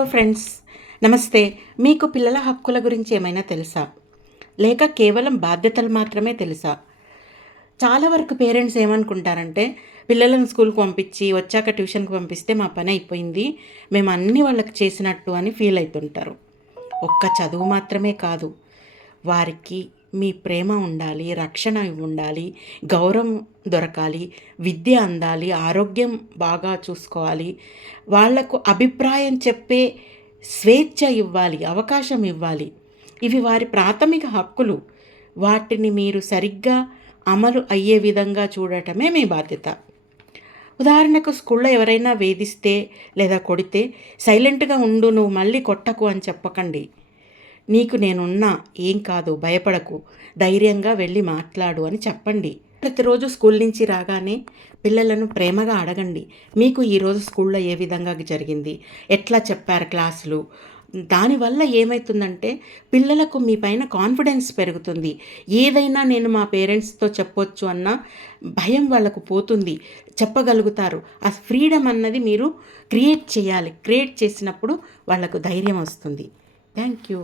Hello friends, నమస్తే. మీకు పిల్లల హక్కుల గురించి ఏమైనా తెలుసా? లేక కేవలం బాధ్యతలు మాత్రమే తెలుసా? చాలా వరకు పేరెంట్స్ ఏమనుకుంటారంటే, పిల్లలను స్కూల్‌కి పంపించి, వచ్చాక ట్యూషన్‌కి పంపిస్తే మా పని అయిపోయింది. మేము అన్నీ వాళ్ళకి చేసినట్టు అని ఫీల్ అయితుంటారు. ఒక్క చదువు మాత్రమే కాదు, వారికి మీ ప్రేమ ఉండాలి, రక్షణ ఉండాలి, గౌరవం దొరకాలి, విద్య అందాలి, ఆరోగ్యం బాగా చూసుకోవాలి, వాళ్లకు అభిప్రాయం చెప్పే స్వేచ్ఛ ఇవ్వాలి, అవకాశం ఇవ్వాలి. ఇవి వారి ప్రాథమిక హక్కులు. వాటిని మీరు సరిగ్గా అమలు అయ్యే విధంగా చూడటమే మీ బాధ్యత. ఉదాహరణకు స్కూల్లో ఎవరైనా వేధిస్తే లేదా కొడితే సైలెంట్గా ఉండు, నువ్వు మళ్ళీ కొట్టకు అని చెప్పకండి. నీకు నేనున్నా, ఏం కాదు, భయపడకు, ధైర్యంగా వెళ్ళి మాట్లాడు అని చెప్పండి. ప్రతిరోజు స్కూల్ నుంచి రాగానే పిల్లలను ప్రేమగా అడగండి, మీకు ఈరోజు స్కూల్లో ఏ విధంగా జరిగింది, ఎట్లా చెప్పారు క్లాసులు. దానివల్ల ఏమవుతుందంటే పిల్లలకు మీ పైన కాన్ఫిడెన్స్ పెరుగుతుంది. ఏదైనా నేను మా పేరెంట్స్తో చెప్పొచ్చు అన్న భయం వాళ్ళకు పోతుంది, చెప్పగలుగుతారు. ఆ ఫ్రీడమ్ అన్నది మీరు క్రియేట్ చేయాలి. క్రియేట్ చేసినప్పుడు వాళ్ళకు ధైర్యం వస్తుంది. Thank you.